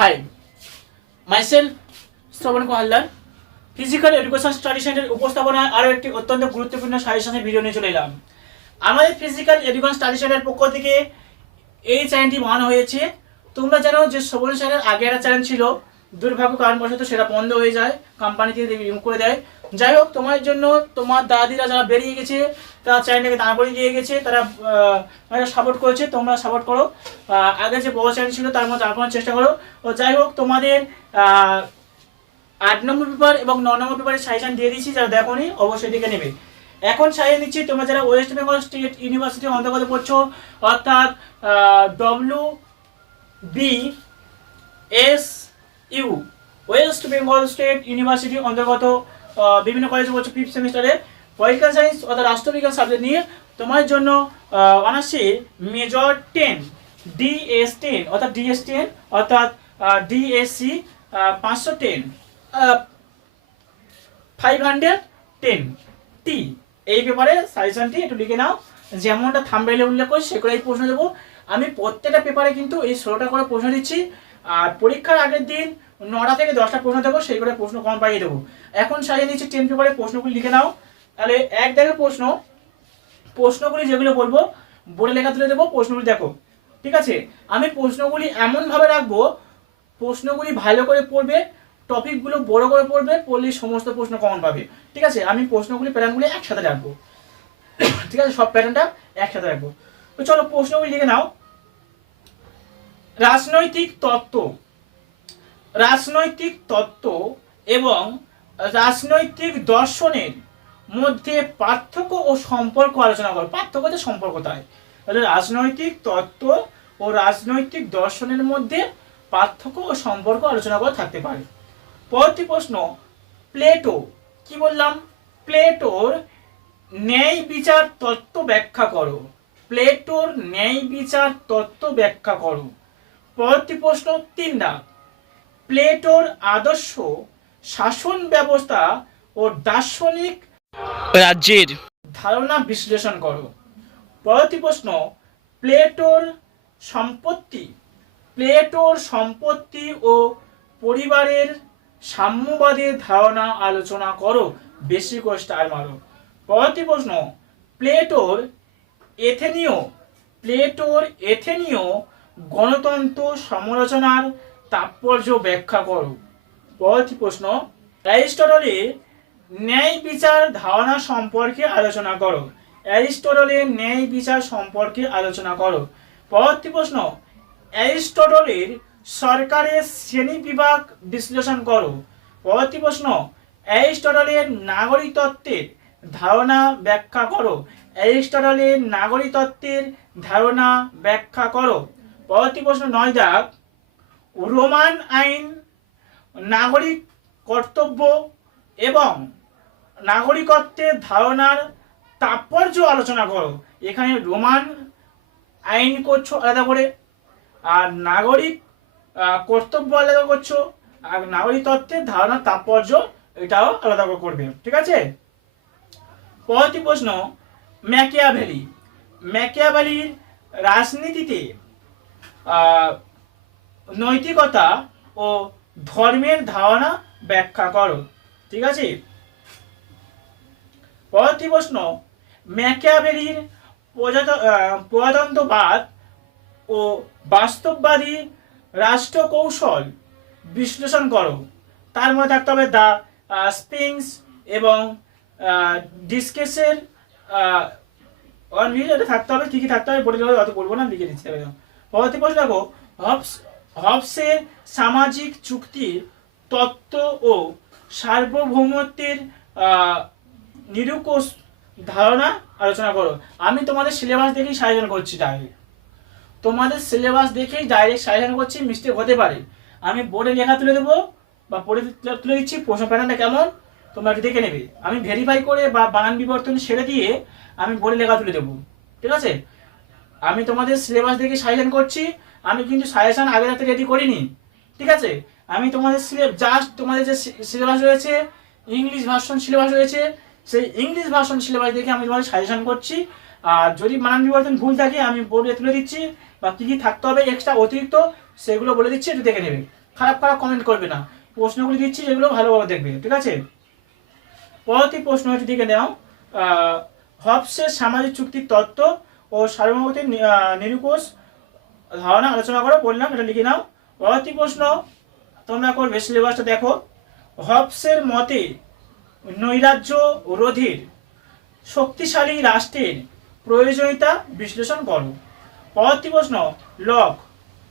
Hi myself Shravan Kumar physical education study centre উপস্থাপনায় আরও একটি অত্যন্ত গুরুত্বপূর্ণ সাজেশনের ভিডিও নিয়ে চলে এলাম। আমাদের ফিজিক্যাল এডুকেশন স্টাডি সেন্টারের পক্ষ থেকে এই চ্যানেলটি বানানো হয়েছে। তোমরা জানো যে শ্রবণ চ্যানেল আগে একটা চ্যানেল ছিল দুর্ভাগ্য কারণবশত সেটা বন্ধ হয়ে যায়। কোম্পানি থেকে রিমুভ করে দেয়। যাই হোক, তোমার জন্য তোমার দাদিরা যারা বেরিয়ে গেছে, তারা চ্যানেলটাকে দাঁড় করিয়ে দিয়ে গেছে, তারা সাপোর্ট করেছে, তোমরা সাপোর্ট করো। আগে যে বড় চ্যানেল ছিল, তার মধ্যে আঁকানোর চেষ্টা করো। ও যাই হোক, তোমাদের আট নম্বর পেপার এবং ন নম্বর পেপারের সাজেশন দিয়ে দিচ্ছি যারা দেখোনি অবশ্যই দেখে নেবে। এখন সাজিয়ে দিচ্ছি, তোমরা যারা ওয়েস্ট বেঙ্গল স্টেট ইউনিভার্সিটির অন্তর্গত পড়ছো, অর্থাৎ W B S U west Bengal state ইউনিভার্সিটির অন্তর্গত বিভিন্ন কলেজে পড়ছো ফিফথ সেমিস্টারে পলিটিক্যাল সায়েন্স অর্থাৎ রাষ্ট্রবিজ্ঞান সাবজেক্ট নিয়ে। তোমার জন্য অনার্সে মেজর টেন ডিএস টেন অর্থাৎ ডিএস টেন অর্থাৎ ডিএসসি পাঁচশো টেন ফাইভ হান্ড্রেড টেন টি এই ব্যাপারে সাজেশনটি একটু লিখে নাও। যেমনটা থাম্বেলে উল্লেখ করি সেগুলোই প্রশ্ন দেবো। আমি প্রত্যেকটা পেপারে কিন্তু এই ষোলোটা করে প্রশ্ন দিচ্ছি। আর পরীক্ষার আগের দিন নটা থেকে দশটা প্রশ্ন দেবো, সেই করে প্রশ্ন কম পাইয়ে দেবো। এখন সাজিয়ে নিচ্ছি টেন পেপারে প্রশ্নগুলি লিখে নাও। তাহলে এক দেখে প্রশ্ন, প্রশ্নগুলি যেগুলো বলব বোর্ডে লেখা তুলে দেবো, প্রশ্নগুলি দেখো, ঠিক আছে? আমি প্রশ্নগুলি এমনভাবে রাখব, প্রশ্নগুলি ভালো করে পড়বে, টপিকগুলো বড় করে পড়বে পড়লে সমস্ত প্রশ্ন কমন পাবে। ঠিক আছে? আমি প্রশ্নগুলি প্যাটার্নগুলি একসাথে রাখব। ঠিক আছে? সব প্যাটার্নটা একসাথে রাখব। তো চলো প্রশ্নগুলি লিখে নাও। রাজনৈতিক তত্ত্ব। রাজনৈতিক তত্ত্ব এবং রাজনৈতিক দর্শনের মধ্যে পার্থক্য ও সম্পর্ক আলোচনা করো। পার্থক্য যে সম্পর্ক তাই। তাহলে রাজনৈতিক তত্ত্ব ও রাজনৈতিক দর্শনের মধ্যে পার্থক্য ও সম্পর্ক আলোচনা করা থাকতে পারে। পরবর্তী প্রশ্ন, প্লেটো, কি বললাম? প্লেটোর ন্যায় বিচার তত্ত্ব ব্যাখ্যা করো। প্লেটোর ন্যায় বিচার তত্ত্ব ব্যাখ্যা করো। পরবর্তী প্রশ্ন তিন দাগ প্লেটোর আদর্শ শাসন ব্যবস্থা ও দার্শনিক রাজ্যের। ধারণা বিশ্লেষণ করো। পরবর্তী প্রশ্ন প্লেটোর সম্পত্তি প্লেটোর সম্পত্তি ও পরিবারের সাম্যবাদের ধারণা আলোচনা করো। বেশি করে স্টার মারো। পরবর্তী প্রশ্ন প্লেটোর এথেনীয় প্লেটোর এথেনীয় গণতন্ত্র সমালোচনার তাৎপর্য ব্যাখ্যা করো। পরবর্তী প্রশ্ন, অ্যারিস্টটলের ন্যায় বিচার ধারণা সম্পর্কে আলোচনা করো। অ্যারিস্টটলের ন্যায় বিচার সম্পর্কে আলোচনা করো। পরবর্তী প্রশ্ন, অ্যারিস্টটলের সরকারের শ্রেণি বিভাগ বিশ্লেষণ করো। পরবর্তী প্রশ্ন, অ্যারিস্টটলের নাগরিক তত্ত্বের ধারণা ব্যাখ্যা করো। অ্যারিস্টটলের নাগরিক তত্ত্বের ধারণা ব্যাখ্যা করো। পরবর্তী প্রশ্ন নয় দাগ রোমান আইন, নাগরিক কর্তব্য এবং নাগরিকত্বের ধারণার তাৎপর্য আলোচনা করো। এখানে রোমান আইন করছ আলাদা করে, আর নাগরিক কর্তব্য আলাদা করছ, আর নাগরিকত্বের ধারণার তাৎপর্য এটাও আলাদা করে করবে, ঠিক আছে? পরবর্তী প্রশ্ন, ম্যাকিয়াভেলি। ম্যাকিয়াভেলির রাজনীতিতে নৈতিকতা ও ধর্মের ধারণা ব্যাখ্যা করো। ঠিক আছে? পরবর্তী প্রশ্ন, ম্যাকিয়াভেলির প্রজাতন্ত্রবাদ ও বাস্তববাদী রাষ্ট্র কৌশল বিশ্লেষণ করো। তার মধ্যে থাকতে হবে দ্য স্প্রিংস এবং ডিসকেসের ভিডিও এটা থাকতে হবে, কী কী থাকতে হবে, বলে অত বলব না, লিখে দিচ্ছি। পরবর্তী প্রশ্ন দেখো হবস হবসের সামাজিক চুক্তির তত্ত্ব ও সার্বভৌমত্বের নিরুকোষ ধারণা আলোচনা করো। আমি তোমাদের সিলেবাস দেখেই সাজেশন করছি ডাইরেক্ট তোমাদের সিলেবাস দেখেই ডাইরেক্ট সাজেশন করছি মিস্টেক হতে পারে। আমি বোর্ডে লেখা তুলে দেবো বা পড়ে তুলে দিচ্ছি, প্রশ্ন প্যাটার্নটা কেমন, তোমরা একটু দেখে নেবে। আমি ভেরিফাই করে বা বানান বিবর্তন সেরে দিয়ে আমি বোর্ডে লেখা তুলে দেবো। ঠিক আছে? আমি তোমাদের সিলেবাস দেখে সাজেশন করছি। আমি কিন্তু সাজেশন আগে রাতে রেডি করিনি। ঠিক আছে? আমি তোমাদের সিলেবাস জাস্ট তোমাদের যে সিলেবাস রয়েছে ইংলিশ ভার্সন সিলেবাস রয়েছে, সেই ইংলিশ ভার্সন সিলেবাস দেখে আমি তোমাদের সাজেশন করছি। আর যদি বানান বিবর্তন ভুল থাকে, আমি বোর্ডে তুলে দিচ্ছি, বা কী কী থাকতে হবে এক্সট্রা অতিরিক্ত, সেগুলো বলে দিচ্ছি, একটু দেখে নেবে। খারাপ খারাপ কমেন্ট করবে না। প্রশ্নগুলি দিচ্ছি যেগুলো ভালোভাবে দেখবে। ঠিক আছে? পরবর্তী প্রশ্ন হচ্ছে দিকে নাও। হবসের সামাজিক চুক্তির তত্ত্ব ও সার্বভৌমত্বের নি- নিরুকোষ ধারণা আলোচনা করো বললাম এটা লিখে নাও। পরবর্তী প্রশ্ন, তোমরা করবে সিলেবাসটা দেখো? হবসের মতে নৈরাজ্য রোধের শক্তিশালী রাষ্ট্রের প্রয়োজনীয়তা বিশ্লেষণ করো। পরবর্তী প্রশ্ন লক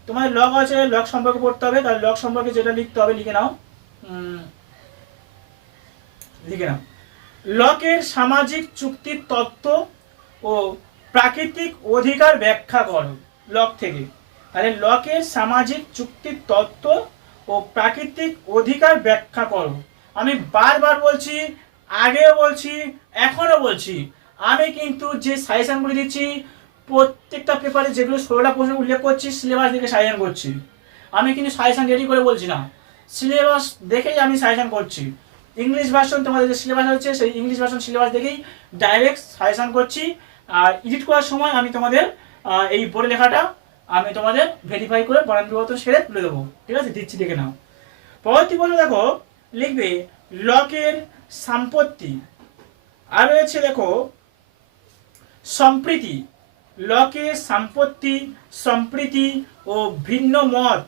তোমাদের লক আছে লক সম্পর্কে পড়তে হবে, তাহলে লক সম্পর্কে যেটা লিখতে হবে, লিখে নাও। লিখে নাও। লকের সামাজিক চুক্তির তত্ত্ব ও প্রাকৃতিক অধিকার ব্যাখ্যা করো, লক থেকে। তাহলে লকের সামাজিক চুক্তির তত্ত্ব ও প্রাকৃতিক অধিকার ব্যাখ্যা করো। আমি বারবার বলছি, আগেও বলছি, এখনও বলছি। আমি কিন্তু যে সাজেশনগুলি দিচ্ছি, প্রত্যেকটা পেপারে যেগুলো ষোলোটা প্রশ্ন উল্লেখ করছি সিলেবাস দেখে সাজেশন করছি। আমি কিন্তু সাজেশন রেডি করে বলছি না। সিলেবাস দেখেই আমি সাজেশন করছি। ইংলিশ ভার্সন তোমাদের যে সিলেবাস হচ্ছে সেই ইংলিশ ভার্সন সিলেবাস দেখেই ডাইরেক্ট সাজেশন করছি। আর এডিট করার সময় আমি তোমাদের এই বোর্ডে লেখাটা আমি তোমাদের ভেরিফাই করে বনান পরিবর্তন সেরে তুলে দেবো। ঠিক আছে? দিচ্ছি, দেখে নাও। পরবর্তী প্রশ্ন দেখো, লিখবে লকের সম্পত্তি। আর রয়েছে দেখো, সম্প্রীতি। লকের সম্পত্তি, সম্প্রীতি ও ভিন্ন মত।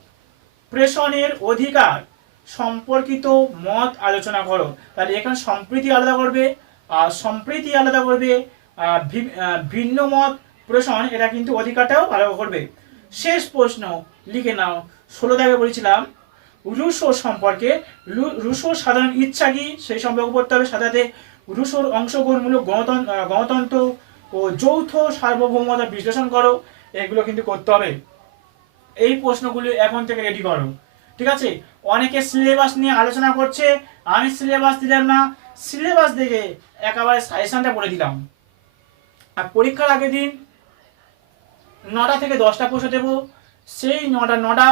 প্রেষণের অধিকার সম্পর্কিত মত আলোচনা করো। তাহলে এখানে সম্প্রীতি আলাদা করবে, আর সম্প্রীতি আলাদা করবে ভিন্ন মত প্রেষণ এটা কিন্তু অধিকারটাও আলাদা করবে। শেষ প্রশ্ন লিখে নাও। ষোলো দাগে বলেছিলাম, রুশো সম্পর্কে রুশোর সাধারণ ইচ্ছা কি? সেই সম্পর্কে পড়তে হবে। সাথে রুশোর অংশগ্রহণমূলক গণতন্ত্র গণতন্ত্র ও যৌথ সার্বভৌমতা বিশ্লেষণ করো। এগুলো কিন্তু করতে হবে। এই প্রশ্নগুলি এখন থেকে রেডি করো। ঠিক আছে? অনেকে সিলেবাস নিয়ে আলোচনা করছে। আমি সিলেবাস দিলাম না। সিলেবাস দেখে একেবারে সাজেশনটা বলে দিলাম। আর পরীক্ষার আগের দিন নটা থেকে দশটা প্রশ্ন দেবো। সেই নটা নটা,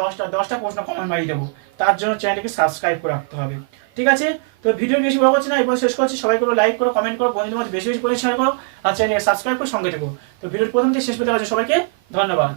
দশটা দশটা প্রশ্ন কমন বাড়িয়ে দেবো। তার জন্য চ্যানেলটিকে সাবস্ক্রাইব করে রাখতে হবে। ঠিক আছে? তো ভিডিও বেশি বড় করছি না এবার শেষ করছি। সবাই করো লাইক করো কমেন্ট করো, বন্ধুদের মধ্যে বেশি বেশি করে শেয়ার করো, আর চ্যানেলকে সাবস্ক্রাইব করে সঙ্গে থেকো। তো ভিডিওর প্রথম থেকে শেষ পর্যন্ত সবাইকে ধন্যবাদ।